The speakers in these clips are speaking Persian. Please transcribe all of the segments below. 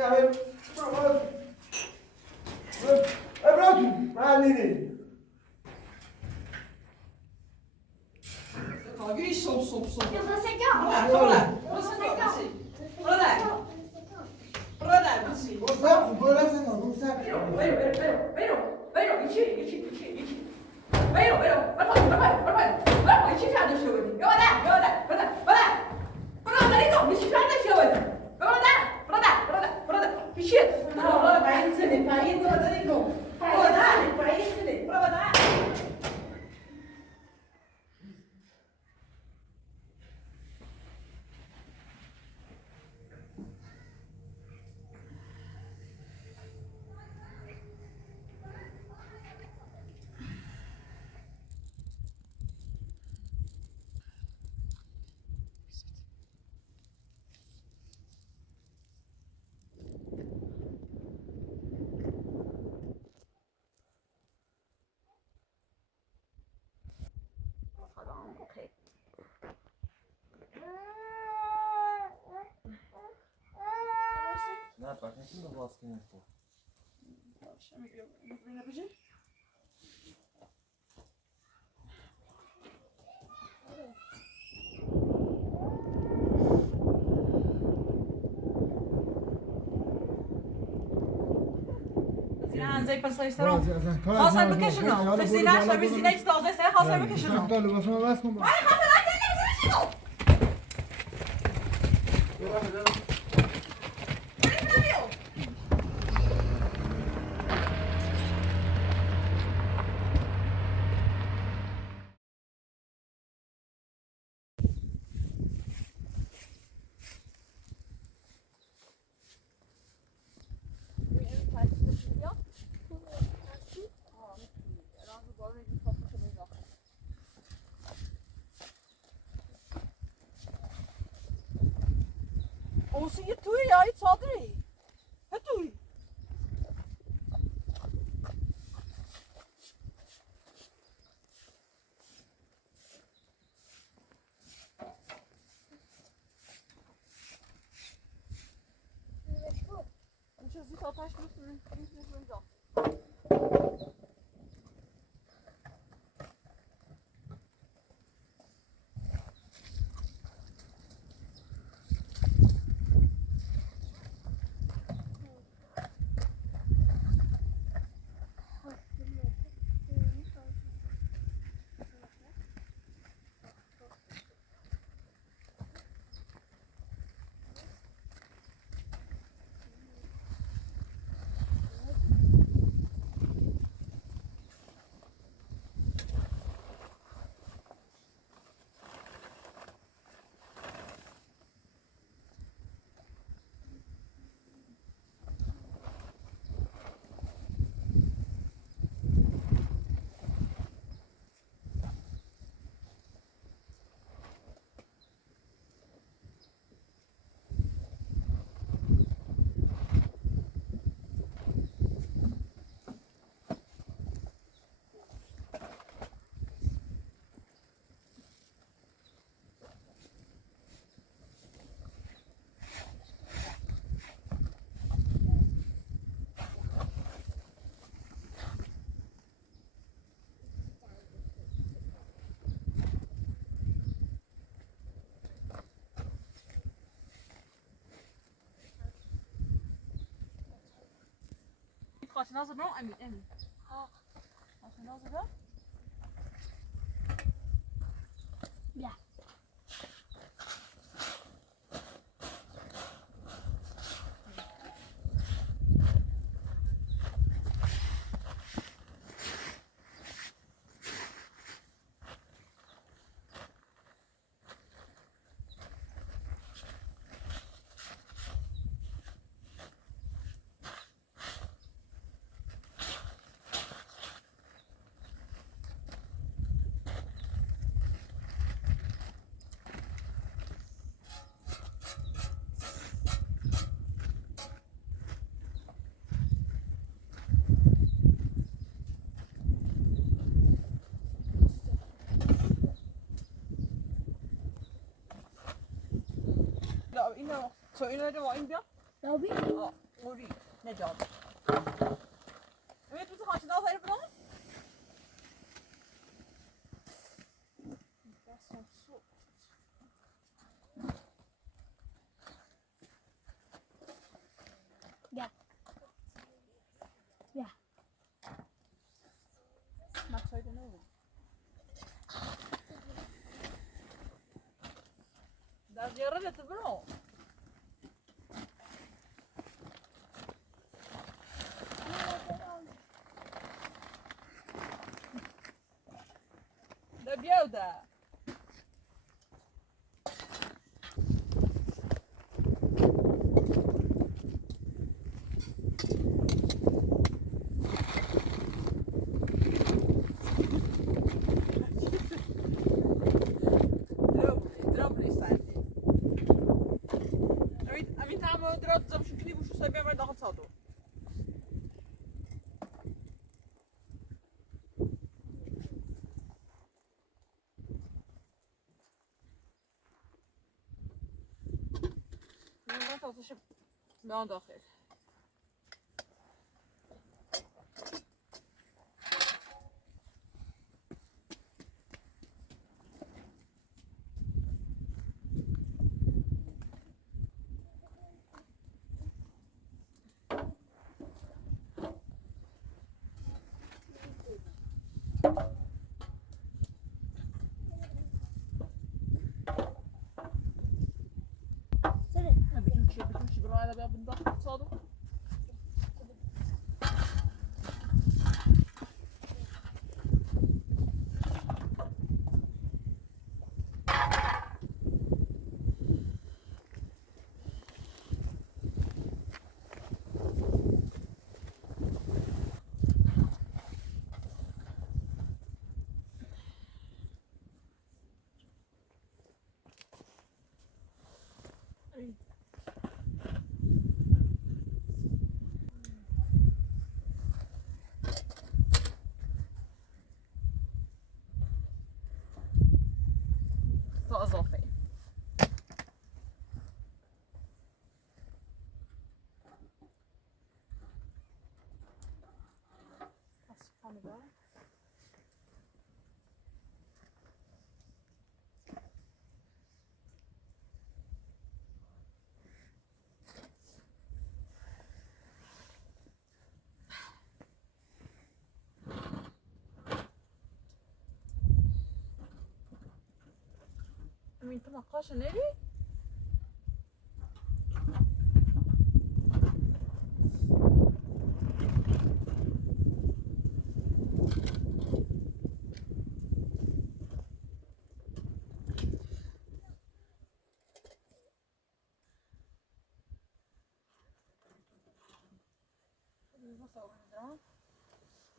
Eu vou secar. Ne yaparsın şimdi baskın yapıyor. زي پسایشترو خواستم بکشونم فسیلش و بیزینه که تازه سر خواستم بکشونم Olsun ya tuğ ya hiç saldırı. Ne tuğ? Muszę zjechać plus Als je nou zo doet, en. Als je nou zo doet. Ja. Zo in de wel in bia. Robi? Ja, Uri. Nejad. Vet du så kanskje da sier det bra? Ja. Ja. Smak så det nu. Det gör det lite bra. Det bjöd det. Drobny serwis. A mi tam drodzy przykryli, muszę sobie do chodu. No to co się będą chyć. Bütünçü buraya da bunda sağdım. اضافه انت نقاش ناري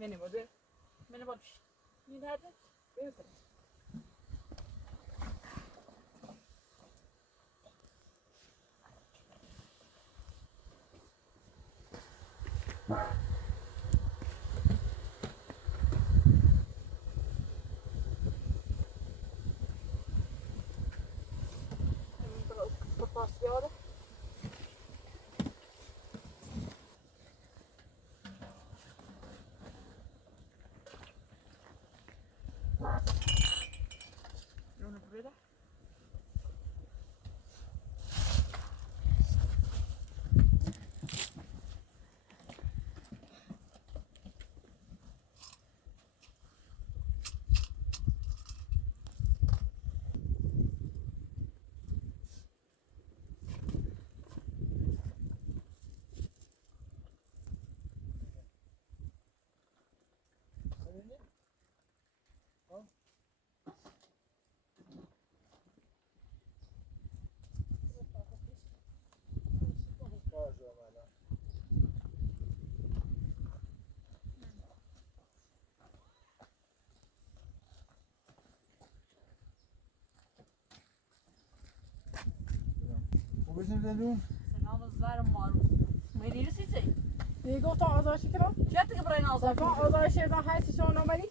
Meni model. Meni bak. Ni nerede? Evet. Başlayalım. Onu buraya. بسیم زندون سلام الزهر مارو مدیر سیسی دیگه گفتم آزارش کنم چه دیگه برای نازم زفا آزارش ایران هستی شما نامری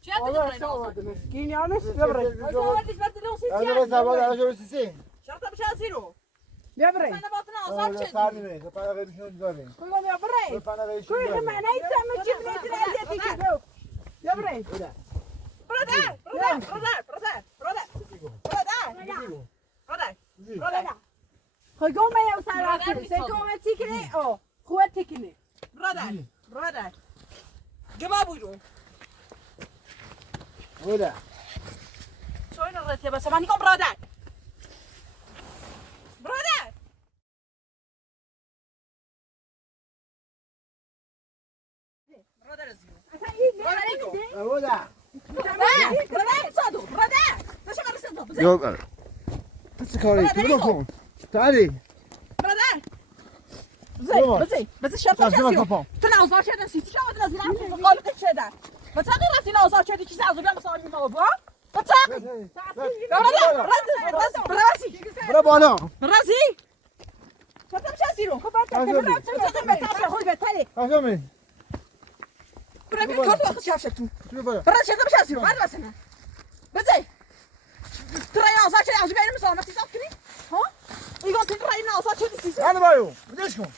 چه دیگه برای آزارش نازم آوردمش گینیانش ببرید آزاردیش بدلون سیسی هذا بس عباد على شو سيسي شرطه بشه زیرو بیا برای من باطن آزار چه سر نیمه تو پناه قیبشون داریم کلا بیا برای تو پناه قیبشون کوی داریم من ایسم چیز نیست نزدیکی که بیا بیا برای برادر خب گم میام سر وقتی سکومه تیکنه او خوه تیکنه برادر جمع بودو بوده شو این رتیه بس من نیکم برادر زیرو بوده برادر یا بر تو چه کاری تو برو کن تعالی بزی شرط شرط چیزی کپام. تو نازار شدن سی چه آدم از این قالق شدن و چه رفتی نازار شدی کی از اون مثلا میمونه با و چه برو بالا رازی شرطم چه زیرو قشمی برای بیا کارت وقت شاف شد تو چی بالا برای شرطم چه زیرو بعد واسه بزی ترای نازار شدی از بین مثلا متی صاف کنی ها ایگون ترای نازار شدی سی هنو بایو بدش کن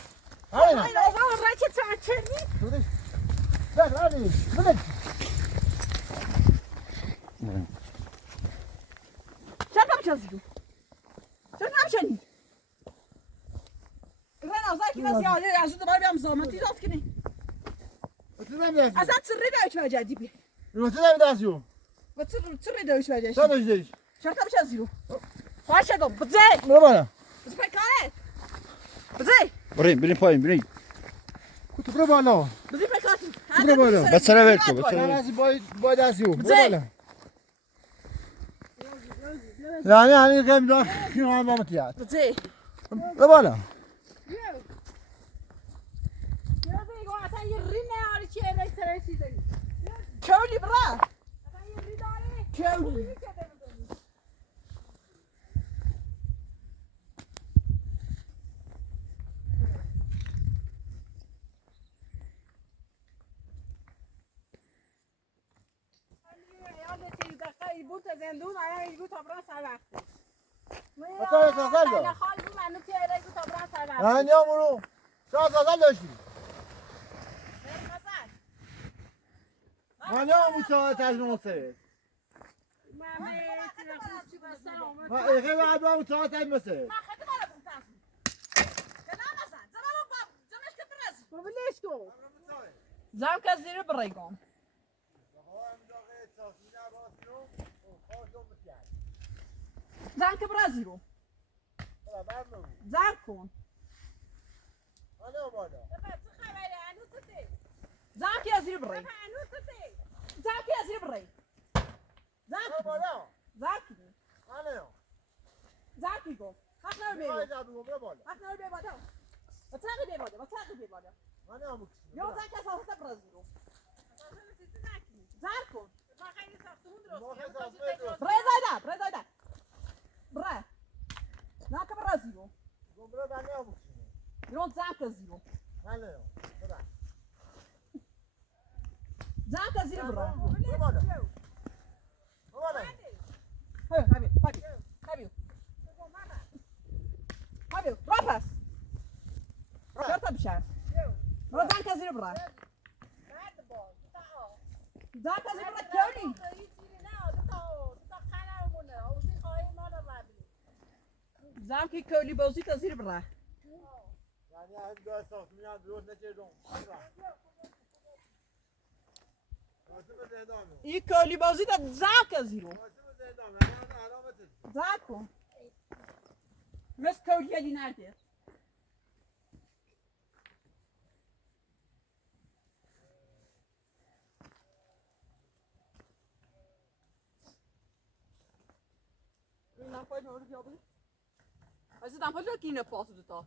هنو نازار رای چه چرنی بدش بس هنی بدش شرطم چه زیرو شرطم چه من نازار کی واسه یاری از دوباره بیام زامتی صاف کنی تو نمیدی اصلا تری دایش مجدی بی رو تو نمیدی یو و تری دایش مجدی تو نمیدیش شرطم چه زیرو خواهش کردم بزی برو بالا بزی پکارت بزی بریم پایین بریم تو برو بالا بزی پکارت برو بالا بس سر ول کن بس من از باید از یو برو بزی. بالا یعنی هنی قیم دار خیلی هم بامتیاد بزی برو بالا کولی برا کولی هنی هم برو شاید زدن داشتی هنی هم بود ساعت از نوسه خیلی بعد با بود ساعت از نوسه زم که زیر برایگم زم که برا زیرو زم کن زم که زیر برای زم که زیر برای زم کی زم کی گفت حق نبی حق نبی بادا و تاقی بی بادا یا زم که ساعت برا زیرو زم کن برای زایده برای زم که برا زیرو یرون زم که زیرو زم که زیر برای Fabio, rapas. Certa bichar. Bro, danke zir bra. Danke zir bra köli. Zamki köli bozita zir bra. یعنی از گاه ساختمون درست نکردم این köli bozita zamka ziro. Zako. Mes köli yedi nerede? Non poi non lo vedo. Ma se da un po' di ne posso tutto.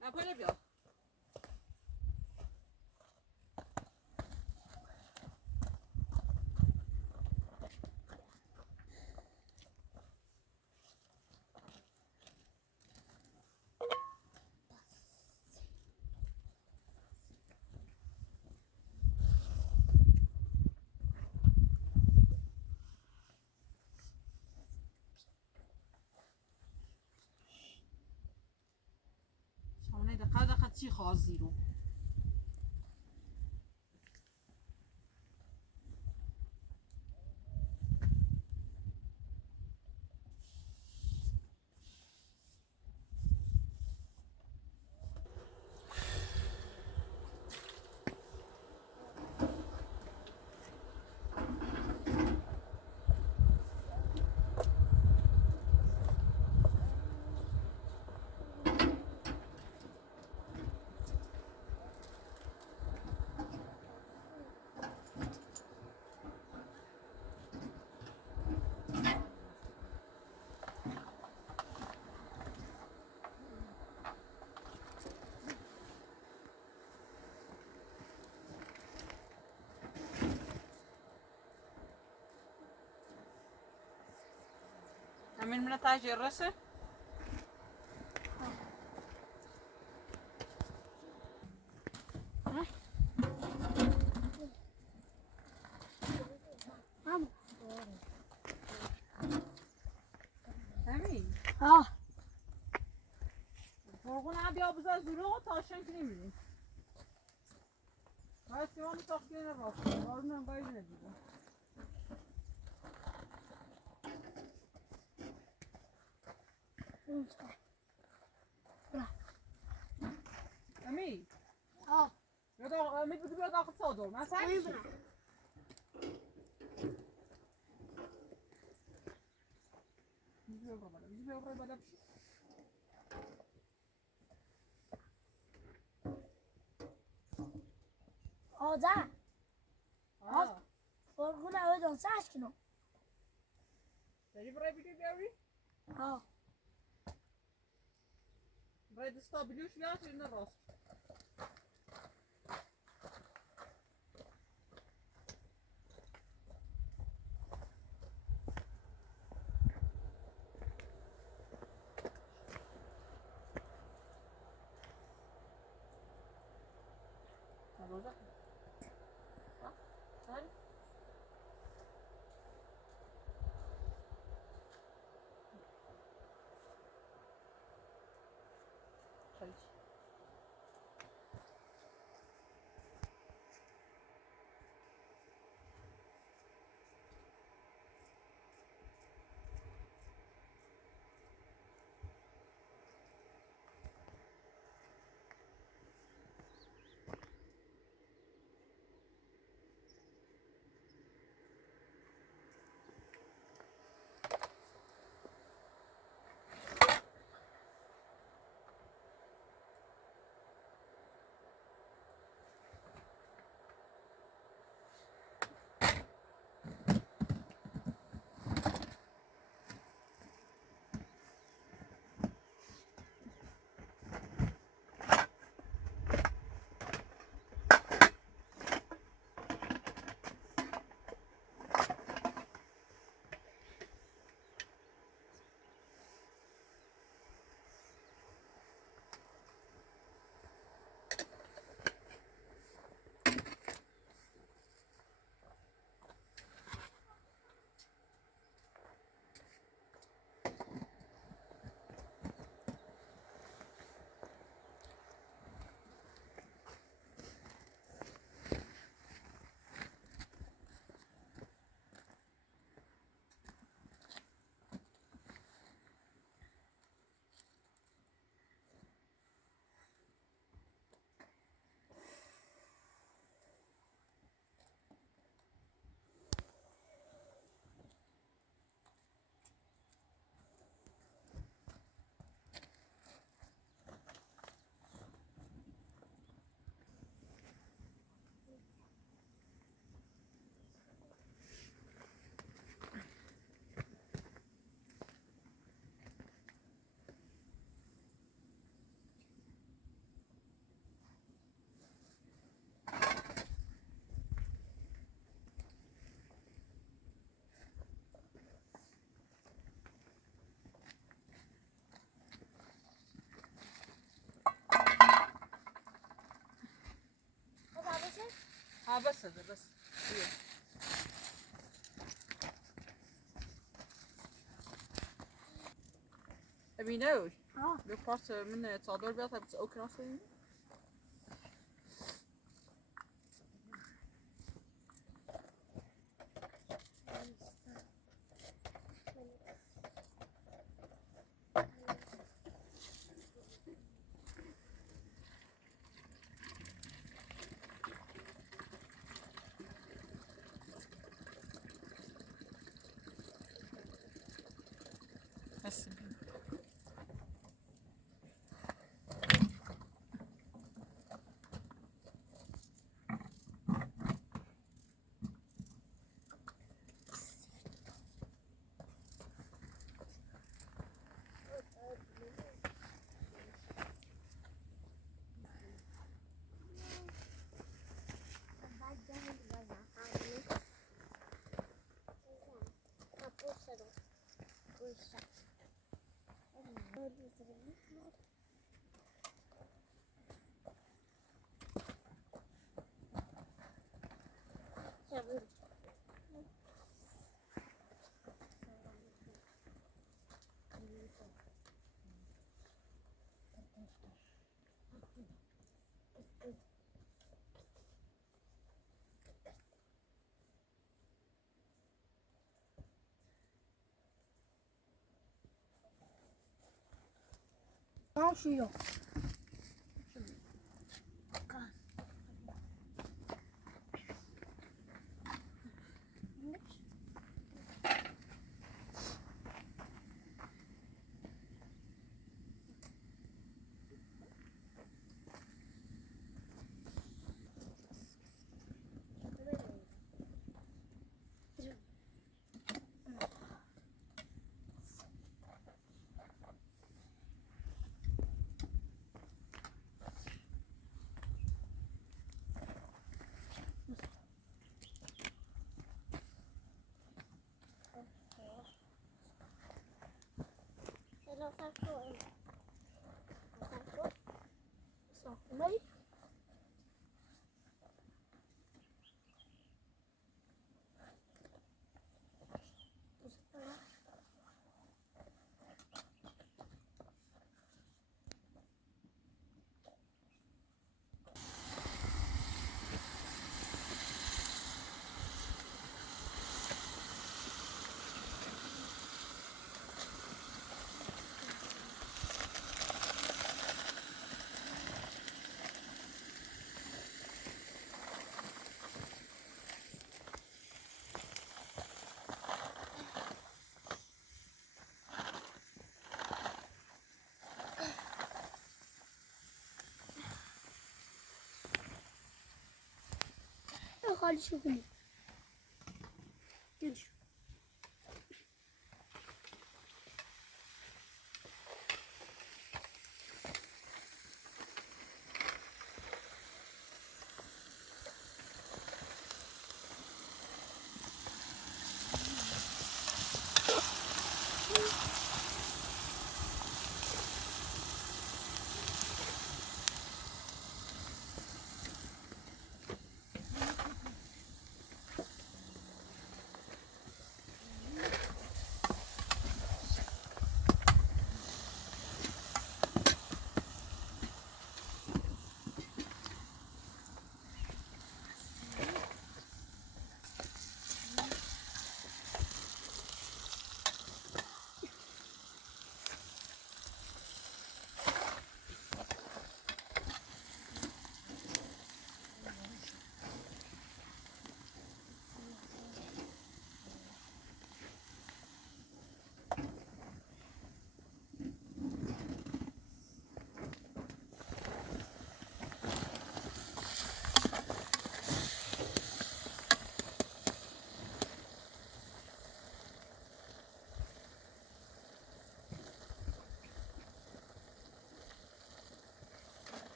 Ma poi le vedo. چی خازی رو همین من تاجر رسه همین فرقون هم بیا بذار زورو تاشن که نمیدیم باید سیمان ساختی نراسته آرونم باید ندیدم امید امید بگو بیا داخل صادر من سعی بیا بالا آده فرقون اوه دانسه اشکنو داری برای بیدی بیاری؟ برای دستا بلیوش بیاد اینه راست روزه هل خليش بس هذا بس أبي نوش لو باس من صادر بيطلع بس أوكي ناصرين Nasıl? Tamam şu yok. Saklayın. Yok hadi şu gün. Gel şu.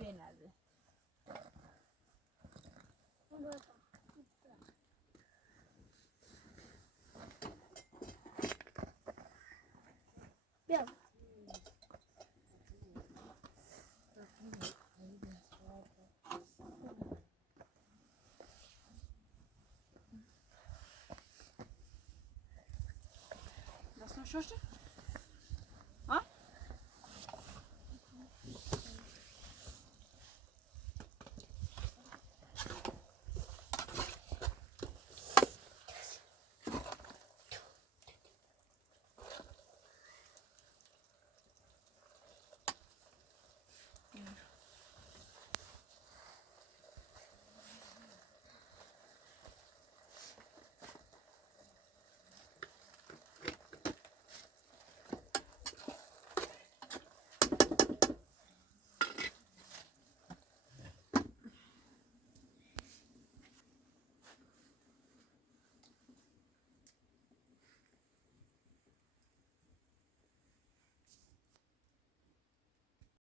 Benazir. Bien. Dastın şoştu.